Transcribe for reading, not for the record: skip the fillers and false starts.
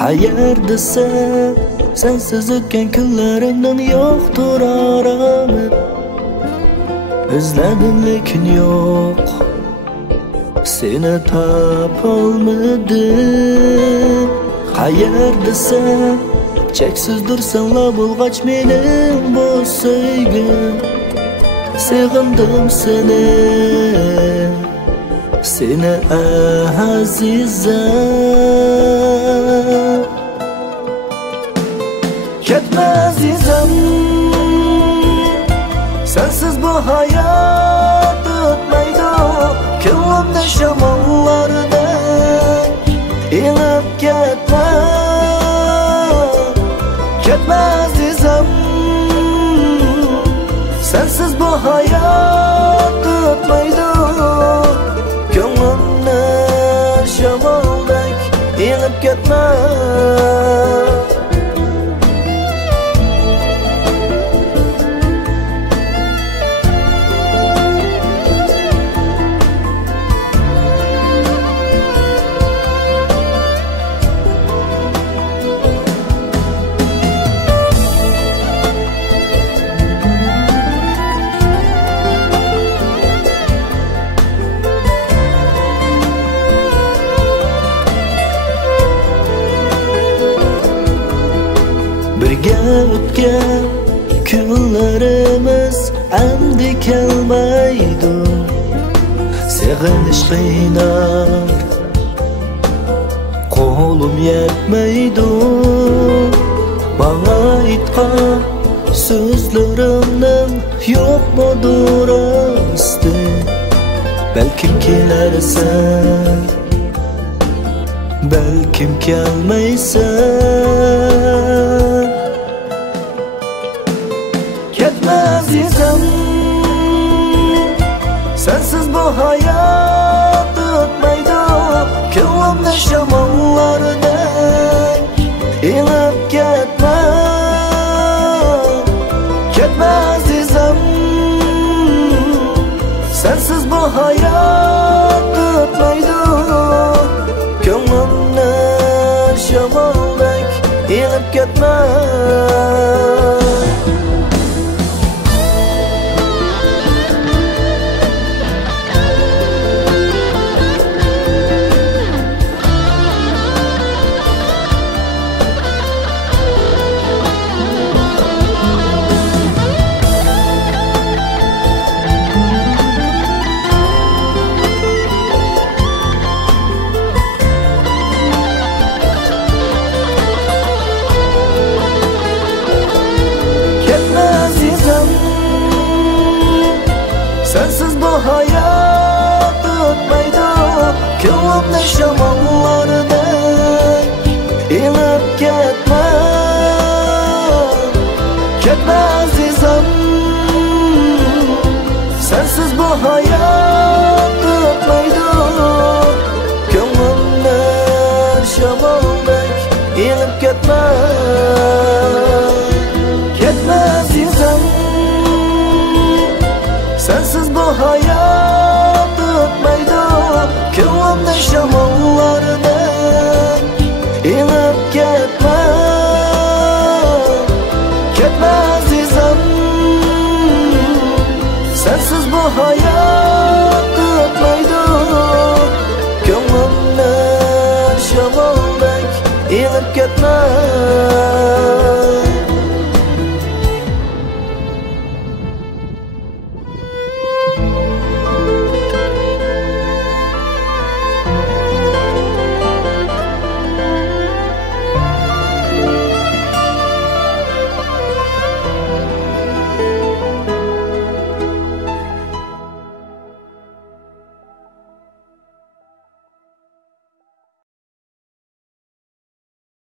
Qayerdasan sensiz o'tgan kunlarimdan yo'qdir aramim. Izladim lekin yo'q, seni topolmadim. Qayerdasan cheksizdirsan la bo'lg'ach mening bu sevgim. Sevgandim seni azizam. Ketma azizam, sensiz bu hayot o'tmaydi. Ko'nglimda shamollardek inib ketma. Ketma azizam, sensiz bu hayot o'tmaydi. Ko'nglimda shamoldek inib ketma. Birga o'tgan kunlarimiz endi kelmaydi. Seg'inish qiynar, qo'lim yetmaydi. Bana aytgan so'zlarimning yo'q bo'dur asti. Balkim kelarsan, balkim kelmaysan. Ketma azizam, sensiz bu hayot o'tmaydi. Ko'nglimda shamollardek inib ketma. Ketma azizam, sensiz bu hayot o'tmaydi. Ko'nglimda shamoldek inib ketma. Sensiz bu hayot o'tmaydi. Ko'nglimda shamollardek inib ketma. Ketma azizam, sensiz bu hayot o'tmaydi. Ko'nglimda shamoldek inib ketma. Ketma azizam, sensiz bu hayot o'tmaydi. Ko'nglimda shamollardek inib ketma. Ketma azizam, sensiz bu hayot o'tmaydi. Ko'nglimda shamoldek inib ketma.